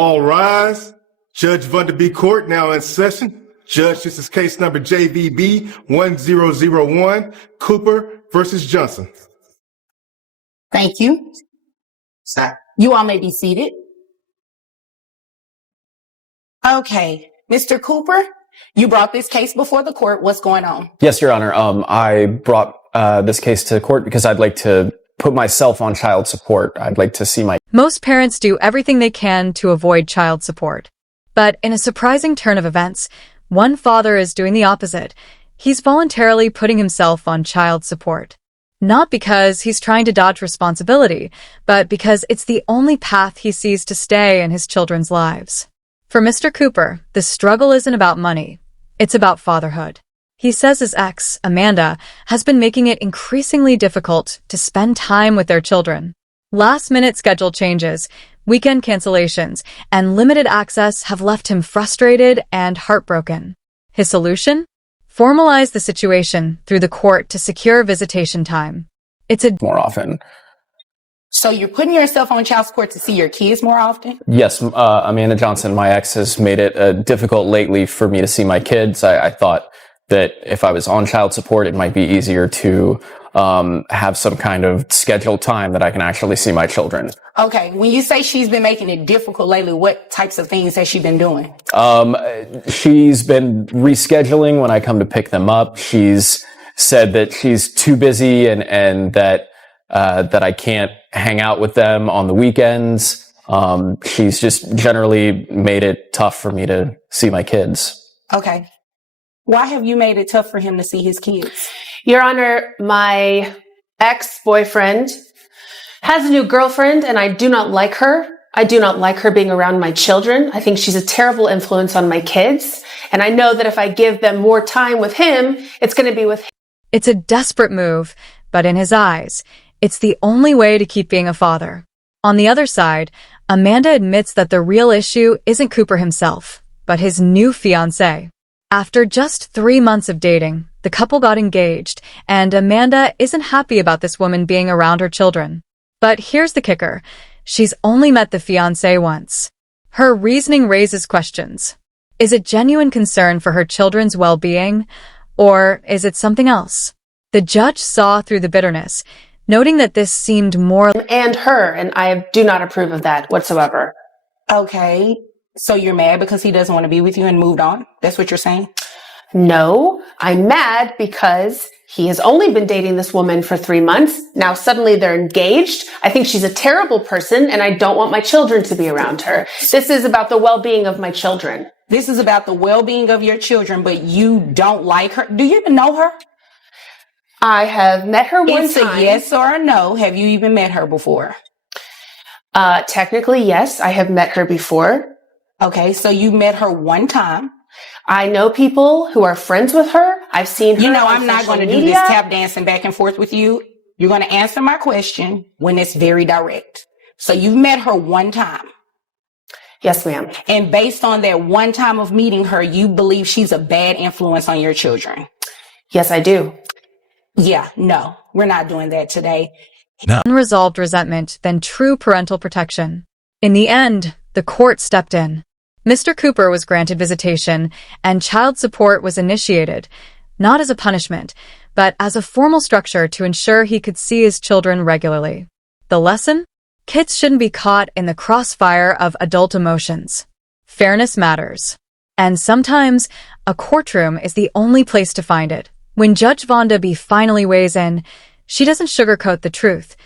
All rise. Judge Vonda B court now in session. Judge, this is case number JVB 1001, Cooper versus Johnson. Thank you. You all may be seated. Okay, Mr. Cooper, you brought this case before the court. What's going on? Yes, Your Honor. I brought this case to court because I'd like to put myself on child support. I'd like to see my... Most parents do everything they can to avoid child support. But in a surprising turn of events, one father is doing the opposite. He's voluntarily putting himself on child support. Not because he's trying to dodge responsibility, but because it's the only path he sees to stay in his children's lives. For Mr. Cooper, the struggle isn't about money. It's about fatherhood. He says his ex, Amanda, has been making it increasingly difficult to spend time with their children. Last-minute schedule changes, weekend cancellations, and limited access have left him frustrated and heartbroken. His solution? Formalize the situation through the court to secure visitation time. More often. So you're putting yourself on child support to see your kids more often? Yes, Amanda Johnson, my ex, has made it difficult lately for me to see my kids. I thought that if I was on child support, it might be easier to have some kind of scheduled time that I can actually see my children. Okay, when you say she's been making it difficult lately, what types of things has she been doing? She's been rescheduling when I come to pick them up. She's said that she's too busy and that I can't hang out with them on the weekends. She's just generally made it tough for me to see my kids. Okay. Why have you made it tough for him to see his kids? Your Honor, my ex-boyfriend has a new girlfriend and I do not like her. I do not like her being around my children. I think she's a terrible influence on my kids. And I know that if I give them more time with him, it's going to be with him. It's a desperate move, but in his eyes, it's the only way to keep being a father. On the other side, Amanda admits that the real issue isn't Cooper himself, but his new fiancée. After just 3 months of dating, the couple got engaged, and Amanda isn't happy about this woman being around her children. But here's the kicker. She's only met the fiancé once. Her reasoning raises questions. Is it genuine concern for her children's well-being, or is it something else? The judge saw through the bitterness, noting that this seemed more... And her, and I do not approve of that whatsoever. Okay. So you're mad because he doesn't want to be with you and moved on? That's what you're saying? No, I'm mad because he has only been dating this woman for 3 months. Now suddenly they're engaged. I think she's a terrible person and I don't want my children to be around her. This is about the well-being of my children. This is about the well-being of your children, but you don't like her? Do you even know her? I have met her one time. It's a yes or a no. Have you even met her before? Technically, yes, I have met her before. Okay, so you met her one time. I know people who are friends with her. I've seen her. You know, I'm not going to do this tap dancing back and forth with you. You're going to answer my question when it's very direct. So you've met her one time. Yes, ma'am. And based on that one time of meeting her, you believe she's a bad influence on your children? Yes, I do. Yeah, no, we're not doing that today. No. Unresolved resentment than true parental protection. In the end, the court stepped in. Mr. Cooper was granted visitation, and child support was initiated, not as a punishment, but as a formal structure to ensure he could see his children regularly. The lesson? Kids shouldn't be caught in the crossfire of adult emotions. Fairness matters. And sometimes, a courtroom is the only place to find it. When Judge Vonda B finally weighs in, she doesn't sugarcoat the truth.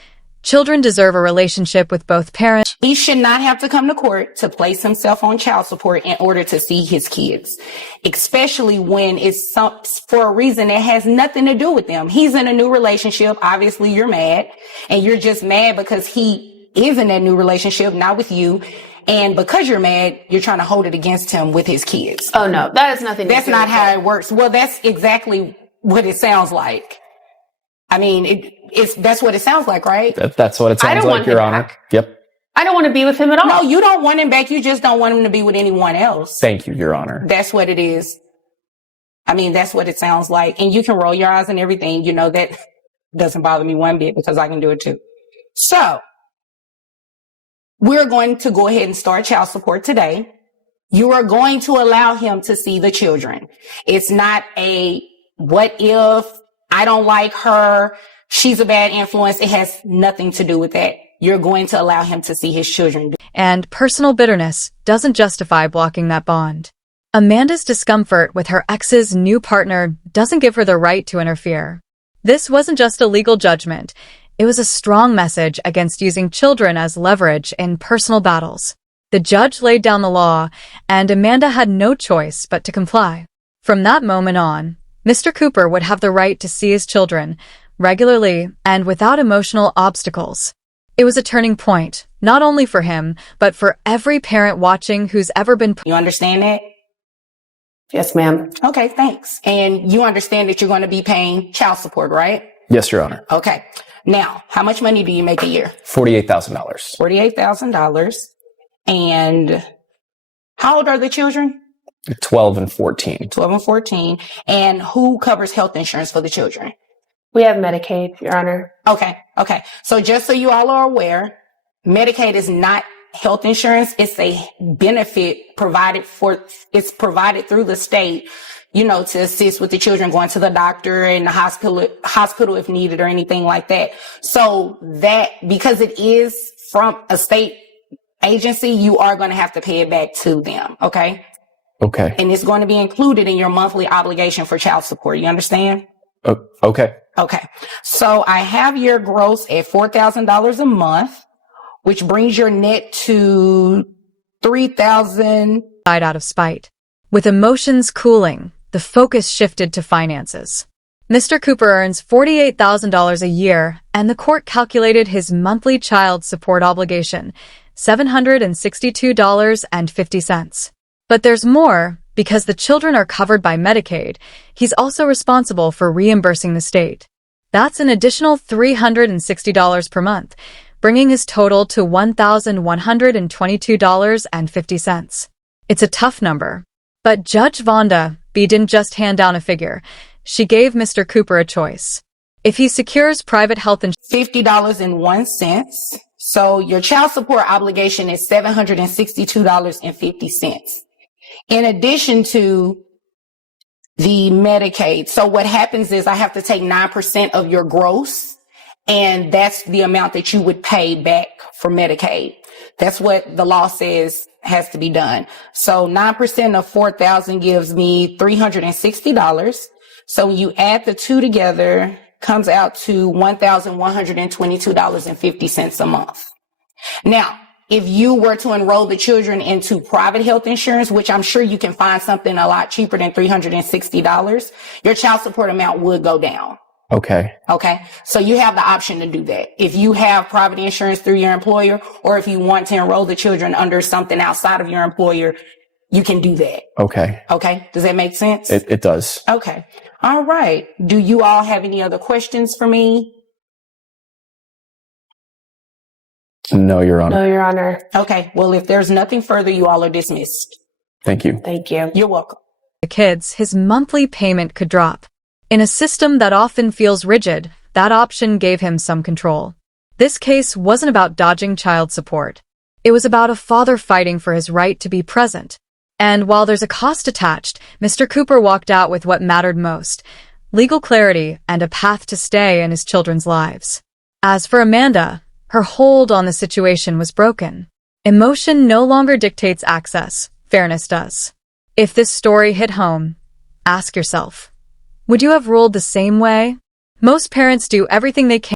Children deserve a relationship with both parents. He should not have to come to court to place himself on child support in order to see his kids, especially when it's for a reason that has nothing to do with them. He's in a new relationship. Obviously, you're mad, and you're just mad because he is in that new relationship, not with you. And because you're mad, you're trying to hold it against him with his kids. Oh, no, that has nothing to do with it. That's not how it works. Well, that's exactly what it sounds like. I mean, that's what it sounds like, right? That's what it sounds like, Your Honor. Yep. I don't want to be with him at all. No, you don't want him back. You just don't want him to be with anyone else. Thank you, Your Honor. That's what it is. I mean, that's what it sounds like. And you can roll your eyes and everything. You know, that doesn't bother me one bit because I can do it too. So we're going to go ahead and start child support today. You are going to allow him to see the children. It's not a what if, I don't like her, she's a bad influence. It has nothing to do with that. You're going to allow him to see his children. And personal bitterness doesn't justify blocking that bond. Amanda's discomfort with her ex's new partner doesn't give her the right to interfere. This wasn't just a legal judgment. It was a strong message against using children as leverage in personal battles. The judge laid down the law, and Amanda had no choice but to comply. From that moment on, Mr. Cooper would have the right to see his children regularly and without emotional obstacles. It was a turning point, not only for him, but for every parent watching who's ever been. You understand that? Yes, ma'am. Okay, thanks. And you understand that you're going to be paying child support, right? Yes, Your Honor. Okay. Now, how much money do you make a year? $48,000. $48,000. And how old are the children? 12 and 14. 12 and 14. And who covers health insurance for the children? We have Medicaid, Your Honor. Okay. So just so you all are aware, Medicaid is not health insurance. It's a benefit it's provided through the state, to assist with the children going to the doctor and the hospital if needed or anything like that. So that, because it is from a state agency, you are going to have to pay it back to them. Okay. Okay. And it's going to be included in your monthly obligation for child support. You understand? Okay. Okay. So I have your gross at $4,000 a month, which brings your net to $3,000. Out of spite. With emotions cooling, the focus shifted to finances. Mr. Cooper earns $48,000 a year, and the court calculated his monthly child support obligation, $762.50. But there's more. Because the children are covered by Medicaid, he's also responsible for reimbursing the state. That's an additional $360 per month, bringing his total to $1,122.50. It's a tough number. But Judge Vonda B didn't just hand down a figure. She gave Mr. Cooper a choice. If he secures private health insurance, $50.01. So your child support obligation is $762.50. In addition to the Medicaid. So what happens is I have to take 9% of your gross, and that's the amount that you would pay back for Medicaid. That's what the law says has to be done. So 9% of $4,000 gives me $360. So when you add the two together, comes out to $1,122.50 a month. Now, if you were to enroll the children into private health insurance, which I'm sure you can find something a lot cheaper than $360, your child support amount would go down. Okay. So you have the option to do that. If you have private insurance through your employer, or if you want to enroll the children under something outside of your employer, you can do that. Okay. Does that make sense? It does. Okay. All right. Do you all have any other questions for me? No, Your Honor. No, Your Honor. Okay. Well, if there's nothing further, you all are dismissed. Thank you. Thank you. You're welcome. the kids, his monthly payment could drop. In a system that often feels rigid, that option gave him some control. This case wasn't about dodging child support. It was about a father fighting for his right to be present. And while there's a cost attached, Mr. Cooper walked out with what mattered most: legal clarity and a path to stay in his children's lives. As for Amanda, her hold on the situation was broken. Emotion no longer dictates access, fairness does. If this story hit home, ask yourself, would you have ruled the same way? Most parents do everything they can